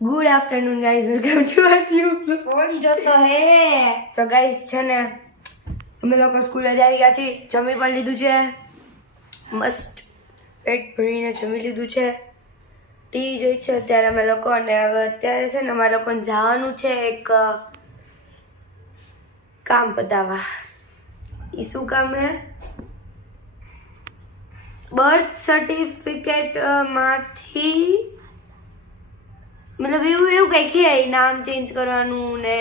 Good afternoon guys, welcome to a new phone જોતો હે તો ગાઈઝ છે ને અમે લોકો સ્કૂલે જ આવી ગયા છીએ. જમી પણ લીધું છે, મસ્ત પેટ ભરીને જમી લીધું છે. ટીવી જોઈ છે અત્યારે અમે લોકો. અને હવે અત્યારે છે ને અમારે લોકોને જવાનું છે એક કામ પતાવવા. એ શું કામ હે? બર્થ સર્ટિફિકેટ માંથી મતલબ એવું કંઈક છે. નામ ચેન્જ કરવાનું ને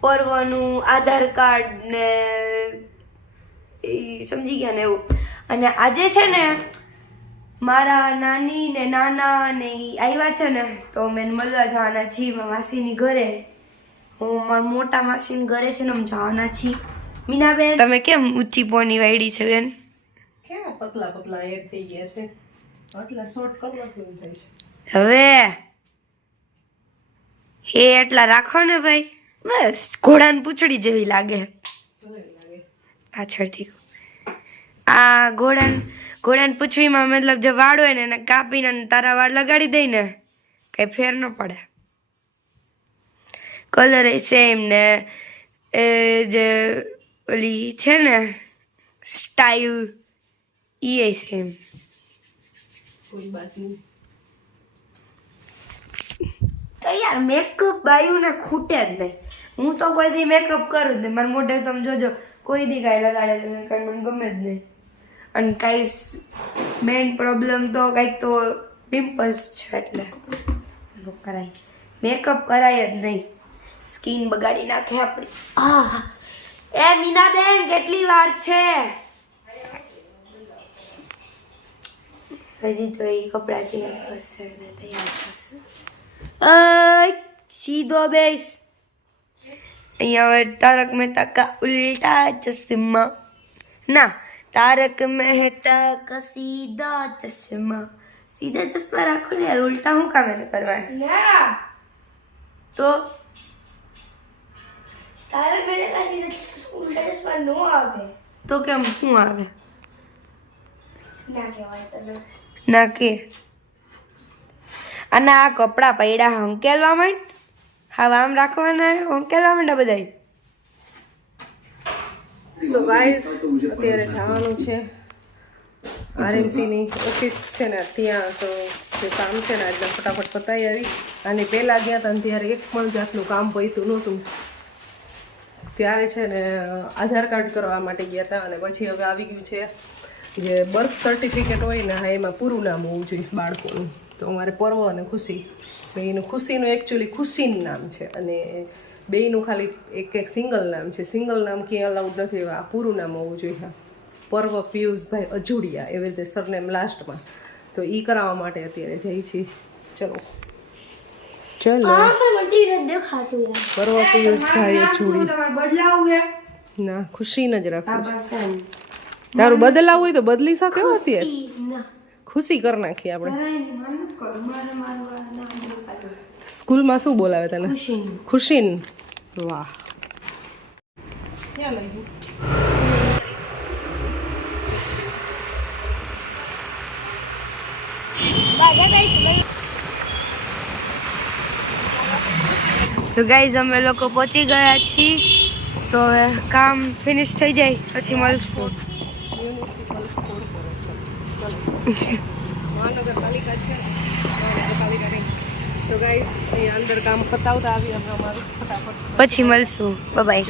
પરવાનું, આધાર કાર્ડ ને એ સમજી ગયા ને એવું. અને આજે છે ને મારા નાની ને નાના ને ઈ આવ્યા છે ને, તો મેં મળવા જવાના છીએ મારા માસીની ઘરે. હું મારા મોટા માસીની ઘરે છે ને અમે જવાના છીએ. મીનાબેન, તમે કેમ ઊંચી પોની વાયડી છે બેન? કેવા પતલા પતલા એ થઈ ગયા છે, આટલા શોર્ટ કરવા કેવું થાય છે. હવે હે એટલા રાખો ને ભાઈ, બસ ઘોડાની પૂંછડી જેવી લાગે પાછળથી. આ ઘોડાની પૂંછડીમાં મતલબ જે વાળ હોય ને એને કાપીને તારા વાળ લગાડી દઈ ને કઈ ફેર ન પડે. કલર એ સેમ ને એ જે ઓલી છે ને સ્ટાઇલ એ સેમ. કોઈ બાત નહીં. તો યાર મેકઅપ બાયુને ખૂટે જ નહીં. હું તો કોઈ દી મેકઅપ કરું જ નહીં. મારા મોઢે તમે જોજો કોઈ દી કાંઈ લગાડેલું નહીં, કાંઈ મને ગમે જ નહીં. અને કાંઈ મેઇન પ્રોબ્લેમ તો કાંઈક તો પિમ્પલ્સ છે એટલે કરાય મેકઅપ કરાય જ નહીં. સ્કિન બગાડી નાખે આપણી. એ મીનાબેન કેટલી વાર છે? હજી તો એ કપડાં ચેન્જ કરશે ને તૈયાર કરશે. સીધો બેસ. અહીંયા હવે તારક મહેતા કા ઉલ્ટા ચશ્મા. ના, તારક મહેતા કા સીધા ચશ્મા. સીધા ચશ્મા રાખો ને યાર, ઉલ્ટા શું કામ એને કરવા? ના તો તારે મેરે કાથી ઉલ્ટા ચશ્મા નો આવે. તો કેમ શું આવે? ના કહેવાય તને. ના કે અને આ કપડાં પડ્યા હંકેલવા માંડ. હા આમ રાખવાના હંકેલવા માંડ બધા. સો ગાઈસ, અત્યારે જવાનું છે આરએમસી ની ઓફિસ છે ને ત્યાં. તો જે કામ છે ને આજના ફટાફટ પતાવી આવી. અને પહેલાં ગયા હતા ને ત્યારે એક પણ જાતનું કામ પૈતું નહોતું. ત્યારે છે ને આધાર કાર્ડ કરવા માટે ગયા હતા. અને પછી હવે આવી ગયું છે જે બર્થ સર્ટિફિકેટ હોય ને, હા એમાં પૂરું નામ હોવું જોઈએ બાળકોનું. તો અમારે પર્વ અને ખુશી, તો એનું ખુશીનું એકચ્યુઅલી ખુશીનું નામ છે અને બેયનું ખાલી એક સિંગલ નામ છે. સિંગલ નામ ક્યાંય અલાઉડ નથી, આ પૂરું નામ હોવું જોઈએ. પર્વ પિયુષભાઈ અજુડિયા એવી રીતે સરનેમ લાસ્ટમાં. તો એ કરાવવા માટે અત્યારે જઈ છીએ. ચલો ચલો. પર્વ પિયુષભાઈ અજુડી. તમારે બદલાવું છે? ના, ખુશીને જ રાખવું છે. તારું બદલાવું હોય તો બદલી શકે અત્યારે. ખુશી કરી નાખીએ આપણે. સ્કૂલમાં શું બોલાવે તને? ખુશીન. વાહ, ક્યાં લાગ્યું? તો ગાઈઝ અમે લોકો પહોંચી ગયા છીએ. તો હવે કામ ફિનિશ થઈ જાય પછી મળશું. મ્યુનિસિપલ કોર્પોરેશન મહાનગરપાલિકા છે, મહાનગરપાલિકા નહીં. સો ગાઈસ, અહીંયા અંદર કામ પતાવતા આવી અમે અમારું ફટાફટ. પછી મળશું. બાય.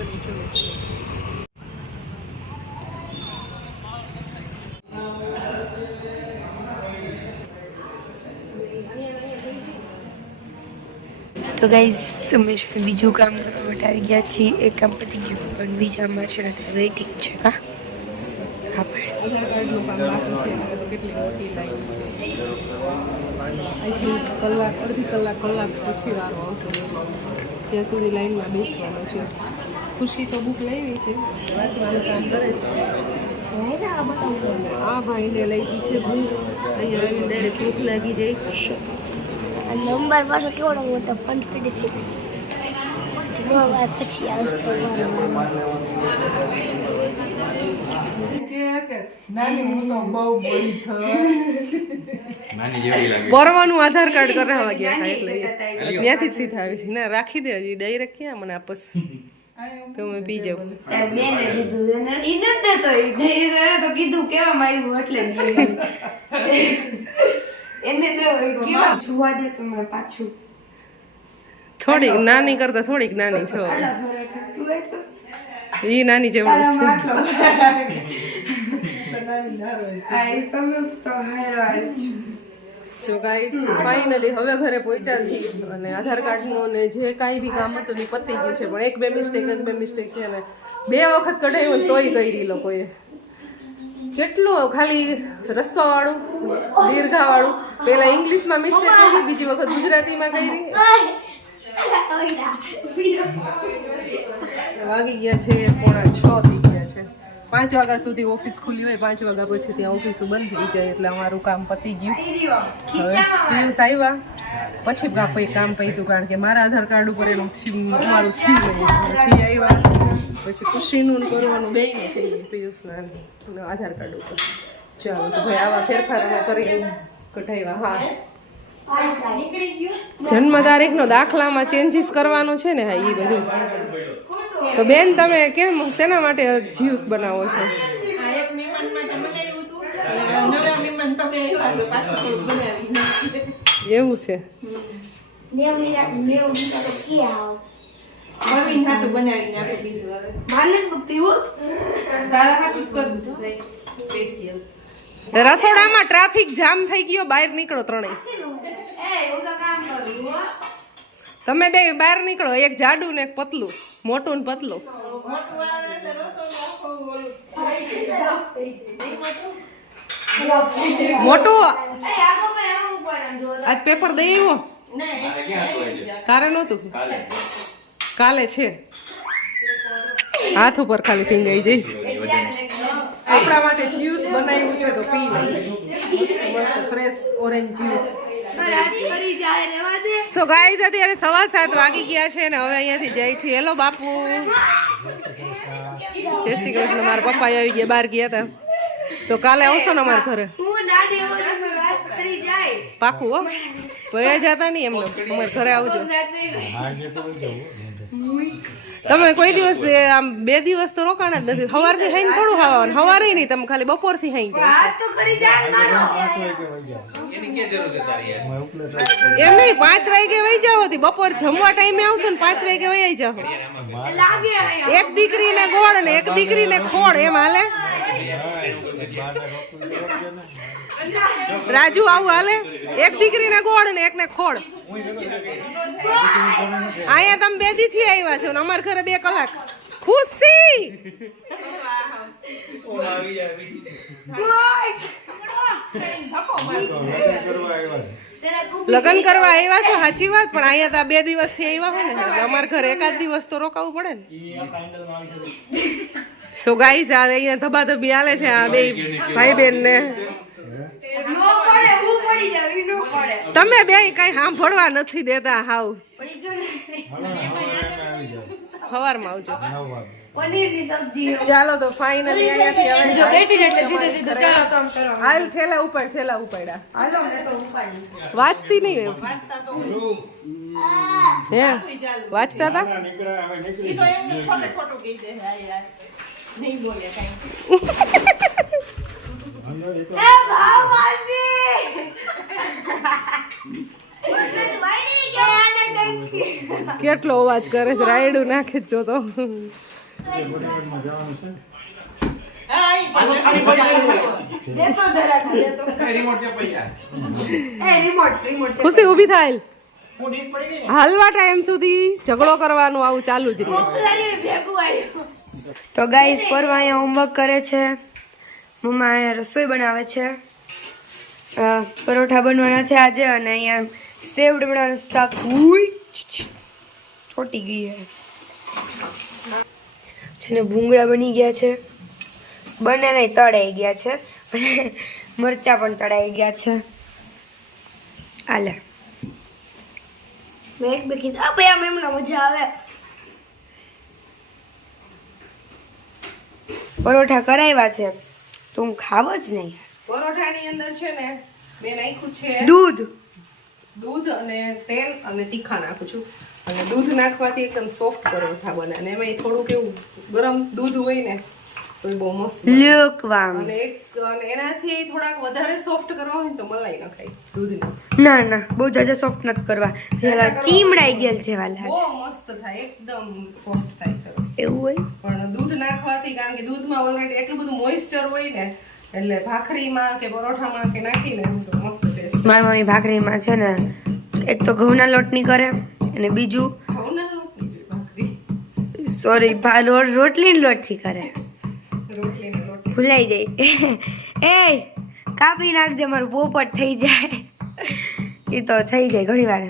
તો ગાઈઝ અમે છે ને બીજું કામ કરવા માટે આવી ગયા છીએ. એક કામ પતી ગયું પણ બીજામાં છે ને ત્યાં વેઇટિંગ છે. કા આપણે આધાર કાર્ડનું કામ બાકી છે. તો કેટલી મોટી લાઈન છે. આઈ થિંક કલાક, અડધી કલાક પછી વારો આવશે. ત્યાં સુધી લાઈનમાં બેસવાનું છે. ખુશી તો બુક લાવી છે, વાંચવાનું કામ કરે છે. આ ભાઈને લઈ ગઈ છે બુક. અહીંયા આવીને ડાયરેક્ટ ભૂખ લાગી જાય. નંબર પાછો કેવો મોટો 126. પછી આવશે. પરવાનું આધાર કાર્ડ કરાવવા ગયા હતા એટલે ત્યાંથી સીધા આવી છે ના રાખી દે હજી ડાયરેક્ટ ક્યાં મને આપસ તો મેં પી જાઉં તાર બેને દીધું એને ઈ નથી દેતો ઈ ધૈર્ય તો કીધું કેવા માર્યું એટલે દીધું. એને તો કેવા જોવા દે તો મારે પાછું થોડીક નાની કરતા થોડીક નાની છો આલા ઘરે ખાતું હોય તો ઈ નાની જેવું જ છે આ તમે તો હાયરવાળ છો. સો ગાઈસ ફાઇનલી હવે ઘરે પહોંચ્યા છીએ અને આધાર કાર્ડનું ને જે કાંઈ બી કામ હતું એ પતી ગયું છે પણ એક બે મિસ્ટેક છે ને 2 વખત કઢાવ્યું તોય કરી લોકોએ કેટલું ખાલી રસ્વાવાળું દીર્ઘાવાળું પહેલા ઇંગ્લિશમાં મિસ્ટેક કરી બીજી વખત ગુજરાતીમાં કરી વાગી ગયા છે 5:45 થઈ ગયા છે 5 વાગ્યા સુધી ઓફિસ ખુલ્લી હોય 5 વાગ્યા પછી ત્યાં ઓફિસ બંધ થઈ જાય એટલે અમારું કામ પતી ગયું હવે પિયુષ આવ્યા પછી કામ પત્યું કારણ કે મારા આધાર કાર્ડ ઉપર એનું અમારું થયું પછી આવ્યા પછી ખુશીનું કરવાનું બેયને થઈ ગયું પિયુષના આધાર કાર્ડ ઉપર ચાલો તો ભાઈ આવા ફેરફાર અમે કરી કઢાવ્યા હા જન્મ તારીખનો દાખલામાં ચેન્જીસ કરવાનો છે ને હા એ બધું તો બેન તમે કેમ શેના માટે જ્યુસ બનાવો છો એવું છે રસોડામાં ટ્રાફિક જામ થઈ ગયો બહાર નીકળો ત્રણેય તમે બે બહાર નીકળો એક જાડું ને એક પતલું મોટું ને પતલું મોટું આજ પેપર દઈ આવ્યો તારે નહોતું કાલે છે હાથ ઉપર ખાલી ટીંગાઈ જઈશ આપણા માટે જ્યુસ બનાવ્યું છે તો પી મસ્ત fresh orange juice so guys અત્યારે 7:15 વાગી ગયા છે ને હવે અહીંયાથી જાય છે હેલો બાપુ જય શ્રી કૃષ્ણ મારા પપ્પા આવી ગયા બહાર ગયા હતા તો કાલે આવશો ને અમારા ઘરે પાકું હો ભયા જતા નહીં એમને અમારે ઘરે આવજો તમે કોઈ દિવસ આમ 2 દિવસ તો રોકાણા જ નથી સવારથી ખાઈને થોડું ખાવાનું સવારે નહીં તમે ખાલી બપોરથી ખાઈ એમ નહીં 5 વાગે વહી જાવ હતી બપોર જમવા ટાઈમે આવશો ને 5 વાગે વહી જાવ એક દીકરીને ગોળ ને એક દીકરીને ખોળ એમ હાલે રાજુ આવું હાલે એક દીકરીને ગોળ ને એકને ખોળ અહીંયા તમે 2 દી થી આવ્યા છો ને અમારા ઘરે 2 કલાક ખુશી લગ્ન કરવા આવ્યા છો સાચી વાત પણ અહીંયા તો 2 દિવસ થી આવ્યા હોય ને અમારા ઘરે એકાદ દિવસ તો રોકાવું પડે ને સો ગાઈસ આ અહીંયા ધબાધબી હાલે છે આ બે ભાઈ બેન ને તમે બે કઈ સાંભળવા નથી દેતા હાવ સવારમાં આવજો પનીરની સબ્જી ચાલો તો ફાઇનલી અહીંયાથી હવે જો બેઠી એટલે સીધે સીધું ચાલો તો આમ કરો હાલ થેલા ઉપાડ્યા હાલો મેં તો ઉપાડી વાંચતી નહીં હે વાંચતા હતા એ ભાવ માસી કેટલો અવાજ કરે છે રાયડું નાખે જો તો ખુશી ઊભી થાય હાલવા ટાઈમ સુધી ઝઘડો કરવાનું આવું ચાલુ જ રહે તો ગાઈસ પરવા અહીંયા હોમવર્ક કરે છે મમ્મા અહીંયા રસોઈ બનાવે છે પરોઠા બનવાના છે આજે અને અહીંયા સેવ ડમણાનું શાક ચોટી ગઈ છે ને ભૂંગળા બની ગયા છે બંને નહીં તળાઈ ગયા છે અને મરચાં પણ તળાઈ ગયા છે આલે મેં એક બે કીધું આ ભાઈ આમ એમને મજા આવે પરોઠા કરાવ્યા છે તો હું ખાવ જ નહીં. પરોઠાની અંદર છે ને મેં નાખ્યું છે દૂધ અને તેલ અને તીખા નાખું છું. અને દૂધ નાખવાથી એકદમ સોફ્ટ પરોઠા બને અને એમાં થોડું કેવું ગરમ દૂધ હોય ને તો એ બહુ મસ્ત બને. લુકવામ. અને એનાથી થોડાક વધારે સોફ્ટ કરવા હોય ને તો મલાઈ નખાય દૂધની. ના બહુ જાજા સોફ્ટ નથી કરવા. પેલા ચીમડાઈ ગયેલ છે વાલા. બહુ મસ્ત થાય, એકદમ સોફ્ટ થાય સરસ. એવું હોય? પણ દૂધ નાખવાથી, કારણ કે દૂધમાં ઓલરેડી એટલું બધું મોઇસ્ચર હોય ને એટલે ભાખરીમાં કે પરોઠામાં કે નાખીને તો મસ્ત ટેસ્ટ. મારી મમ્મી ભાખરીમાં છે ને એક તો ઘઉંના લોટની કરે અને બીજું ઘઉંના લોટની ભાખરી, સોરી રોટલીની લોટથી કરે. રોટલીનો લોટ. ભૂલાઈ જાય. એ કાપી નાખજે, મારું પોપટ થઈ જાય. એ તો થઈ જાય ઘણી વાર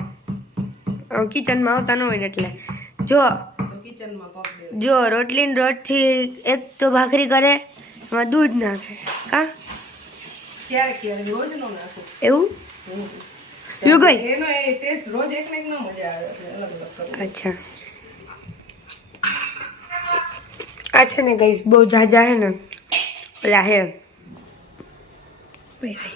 કિચનમાં આવતા ન હોય ને એટલે. જો કિચનમાં પગ દેવો. જો રોટલીની લોટથી એક તો ભાખરી કરે એમાં દૂધ નાખે કા ક્યારેક ક્યારેક રોજ નો નાખું. એવું યુ ગઈ. એનો એ ટેસ્ટ રોજ એક ને એક ન મજા આવે એટલે અલગ અલગ કરવું. અચ્છા આ છે ને ગઈશ બહુ જાજા હે ને ઓલા હે ભાઈ